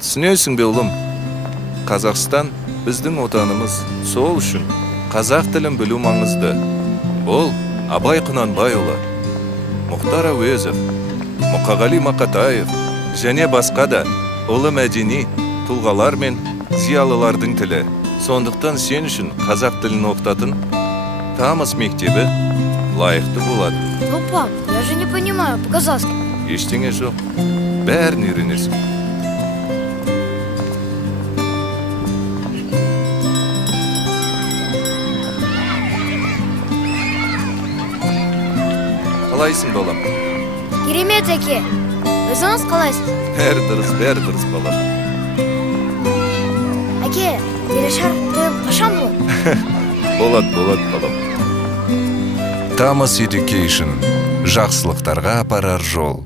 Түсінесің бе ұлым? Қазақстан біздің отанымыз. Сол үшін қазақ тілін білу маңызды. Бұл Абай Құнанбайұлы, Мұхтар Әуезов, Мұқағали Мақатаев және басқа да ұлы мәдени тұлғалар мен зиялылардың тілі. Сондықтан сен үшін қазақ тілін оқытатын Тамыз мектебі лайықты болады. Но, пап, я же не понимаю по-казахски. Ештеңе жоқ. Бәрін үйренесің. Қалайсың, балам? Керемет, әке. Өзіңіз қалайсыз? Бәрі дұрыс, балам. Әке, телешар тойым қашан бұл? Болады, балам. Тамыз Education. Жақсылықтарға апарар жол.